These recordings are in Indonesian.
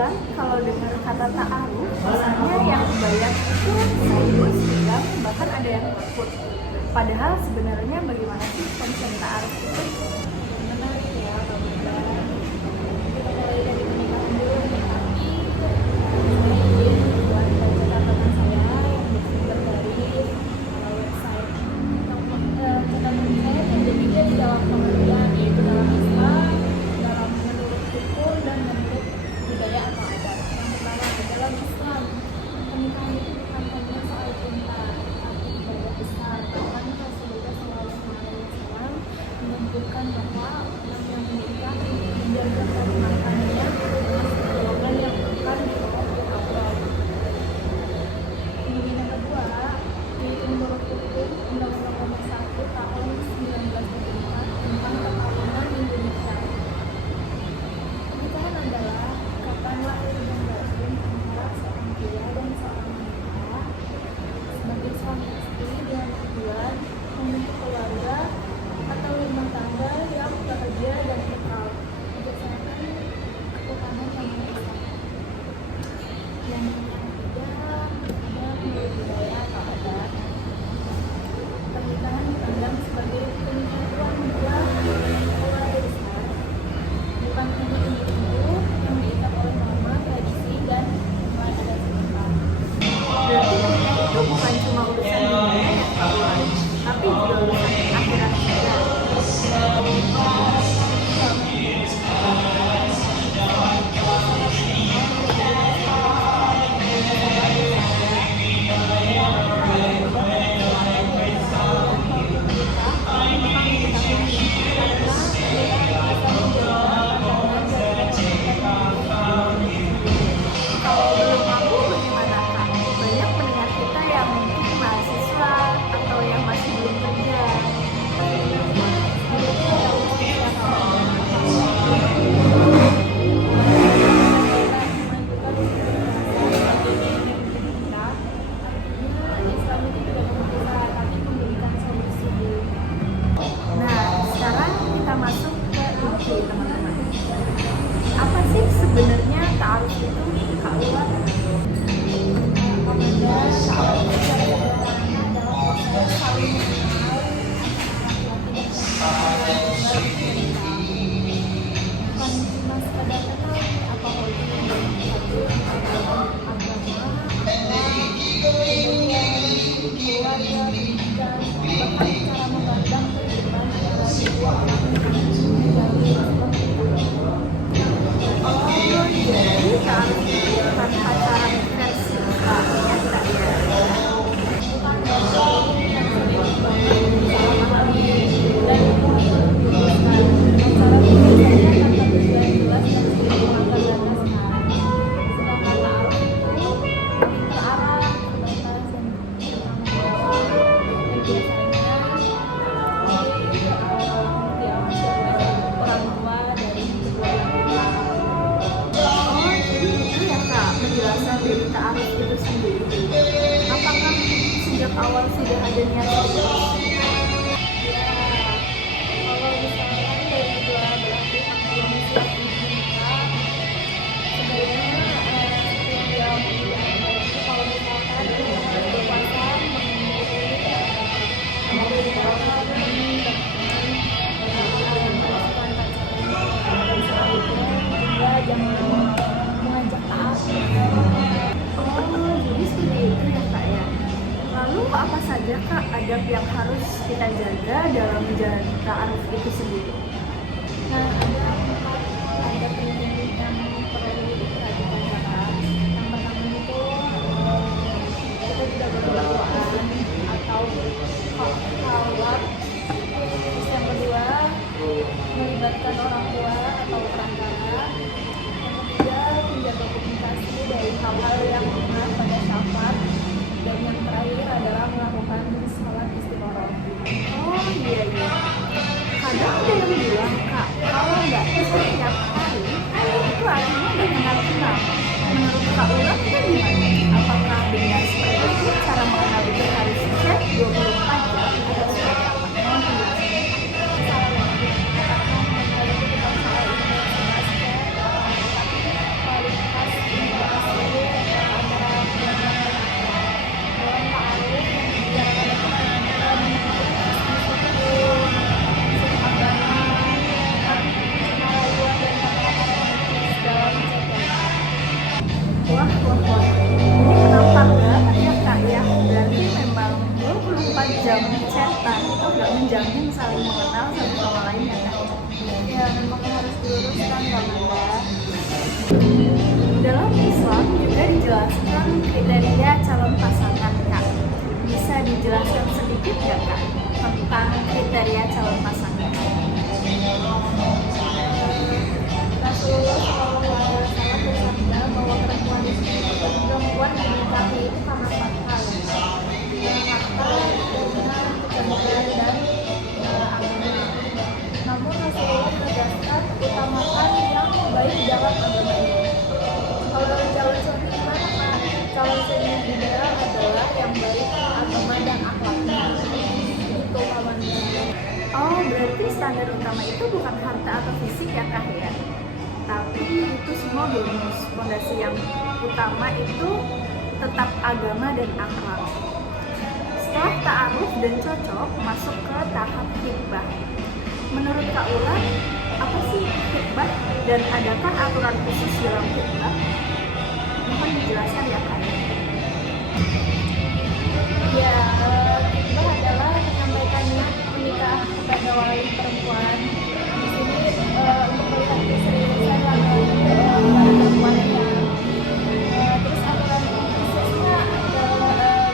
kebetulan kalau dengar kata ta'aruf, biasanya yang kebayang itu serius, tegang, bahkan ada yang takut. Padahal sebenarnya bagaimana sih konsep ta'aruf itu? Menarik ya, Mbak Bunda. Kita mulai dari pernikahan dulu nih, tapi saya ingin membuat baca catatan saya yang bersumber dari website. Catatan saya terbagi dari dalam pengertian, yaitu dalam Islam, dalam menurut hukum, dan menurut budaya atau adat. Yang pertama dalam Islam, pernikahan itu bukan hanya soal cinta, tapi ibadah besar. Bahkan Rasulullah SAW menunjukkan bahwa orang yang menikah menjaga kehormatannya dengan golongan yang akan dibawa ke Allah. Kemudian yang kedua, yaitu menurut hukum Undang-Undang Nomor 1 Tahun 1944 tentang perkawinan Indonesia. Pernikahan adalah ikatan lahir dan batin antara seorang pria dan seorang wanita sebagai suami istri dengan tujuan membentuk keluarga atau rumah tangga yang bahagia dan kekal berdasarkan ketuhanan yang Maha Esa. Yang ketiga, ada menurut budaya atau adat. Pernikahan dipandang sebagai penyatuan dua keluarga besar, bukan hanya individu yang diikat oleh norma, tradisi, dan nilai adat setempat. Berarti menikah itu bukan cuma urusan dunia yang keluar, tapi juga urusan akhirat juga. Kalau belum mampu bagaimana Kak? Banyak pendengar kita yang mungkin mahasiswa atau yang masih belum kerja. Nah, sekarang kita masuk ke inti teman-teman. Apa sih sebenarnya ta'aruf itu? Kak Ulan? Oh, jadi ta'aruf itu bukan pacaran versi nyata ya? Oh, jadi itu ya Kak, penjelasan dari ta'aruf itu sendiri. Apakah sejak awal sudah ada niat serius? Kalau misalkan dari dua belah pihak belum siap menikah, sebaiknya yang kalau misalkan berpasangan menghindari membicarakan dengan melakukan pacaran dan selanjutnya juga jangan mengajak taat. Oh, jadi seperti itu ya Kak ya. Lalu apa saja Kak adab yang harus kita jaga dalam menjalani ta'aruf itu sendiri? Nah, ada penting yang perlu diperhatikan ya Kak. Yang pertama itu kita tidak berduaan atau khalwat. Terus yang kedua melibatkan orang tua atau perantara. Yang ketiga menjaga komunikasi dari hal-hal yang benar pada syahwat. Dan yang terakhir adalah melakukan sholat istikharah. Oh iya iya. Kadang ada yang bilang Kak, kalau nggak setiap hari, itu artinya udah kenal-kenal. Menurut Kak Ulan itu gimana? Apakah benar seperti itu cara mengenal berhari sukses 24 jam atau seperti apa? Mohon penjelasannya. Salah banget karena kalau kita salah itu sama tapi kualitas menjelaskan kriteria calon pasangan, Kak. Bisa dijelaskan sedikit nggak, Kak, tentang kriteria calon pasangan? Rasulullah SAW bersabda bahwa perempuan dinikahi itu karena 4 hal, harta, keturunan, kecantikan, dan agama. Namun Rasulullah menegaskan utamakan yang baik dalam agama ini. Kalau dalam calon suami gimana, Kak? Calon suami yang ideal adalah yang baik agama dan akhlaknya. Itu pamannya. Oh, berarti standar utama itu bukan harta atau fisik ya, Kak, ya? Tapi itu semua bonus. Fondasi yang utama itu tetap agama dan akhlak. Setelah ta'aruf dan cocok, masuk ke tahap khitbah. Menurut Kak Ulan, apa sih khitbah dan adakah aturan khusus dalam khitbah? Mohon dijelaskan ya, Kak. Ya, khitbah adalah menyampaikan niat menikah kepada wali perempuan. Di sini untuk melihat keseriusan wali perempuannya. Terus aturan khususnya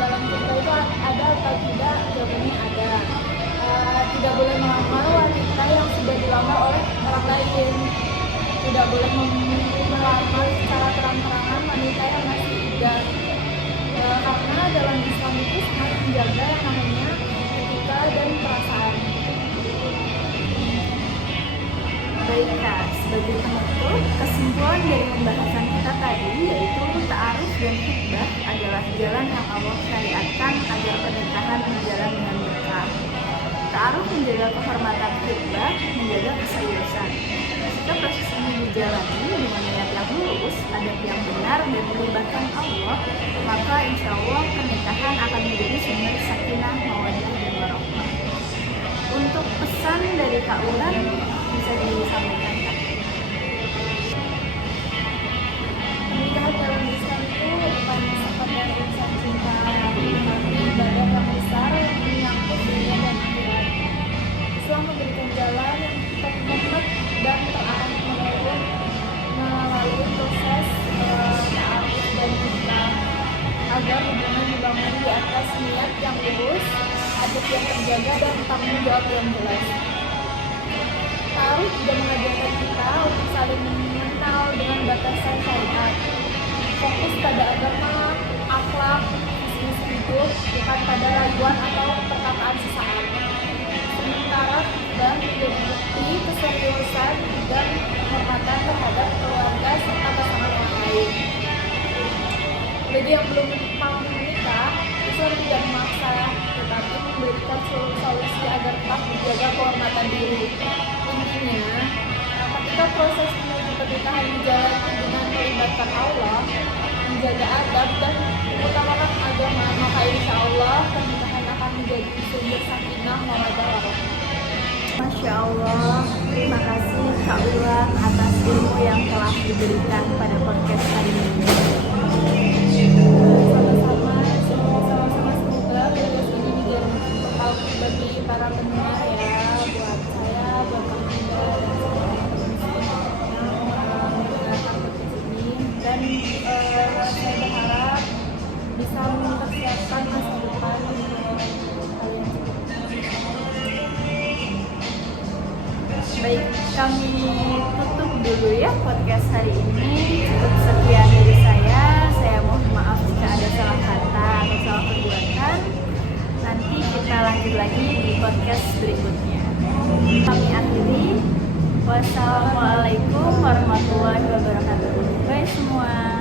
dalam khitbah itu ada atau tidak? Jawabannya ada. Tidak boleh melamar wanita yang sudah dilamar oleh orang lain. Tidak boleh melamar secara terang-terangan wanita yang masih iddah. Karena dalam Islam itu sangat menjaga yang namanya etika dan perasaan. Baik, Kak, sebagai penutup, kesimpulan dari pembahasan kita tadi yaitu ta'aruf dan khitbah adalah jalan yang Allah syariatkan agar pernikahan berjalan dengan berkah. Ta'aruf menjaga kehormatan, khitbah menjaga keseriusan. Jika proses ini dijalani dengan niat yang lurus, adab yang benar, dan melibatkan Allah, maka insya Allah pernikahan akan menjadi sumber sakinah, mawaddah, dan warahmah. Untuk pesan dari Kak Ulan bisa disampaikan, Kak. Pernikahan dalam Islam itu bukan sekedar urusan cinta, tapi ibadah yang besar yang menyangkut dunia dan akhirat. Islam memberikan jalan yang terhormat dan terarah melalui proses ta'aruf dan khitbah agar hubungan dibangun di atas niat yang lurus, adab yang terjaga, dan tanggung jawab yang jelas. Ta'aruf juga mengajarkan kita untuk saling mengenal dengan batasan syariat, fokus pada agama, akhlak, visi hidup, bukan pada raguan atau perkataan sesaat. Sementara khitbah menjadi bukti keseriusan dan penghormatan terhadap keluarga serta pasangan yang lain. Bagi yang belum mau menikah, Islam tidak memaksa, tetapi memberikan solusi agar tetap menjaga kehormatan diri. Intinya, ketika proses menuju pernikahan dijalani dengan melibatkan Allah, menjaga adab dan mengutamakan agama, maka insya Allah pernikahan akan menjadi sumber sakinah, mawaddah, warahmah. Masya Allah, terima kasih Kak Ulan atas ilmu yang telah diberikan pada podcast hari ini. Sama-sama semoga podcast ini menjadi bekal bagi para pendengar ya, buat saya, buat kamu dan saya berharap bisa mempersiapkan masa depan kalian. Baik, kami tutup dulu ya podcast hari ini. Cukup sekian dari saya. Saya mohon maaf jika ada salah kata atau salah perbuatan. Nanti kita lanjut lagi di podcast berikutnya. Kami akhiri. Wassalamualaikum warahmatullahi wabarakatuh. Bye semua.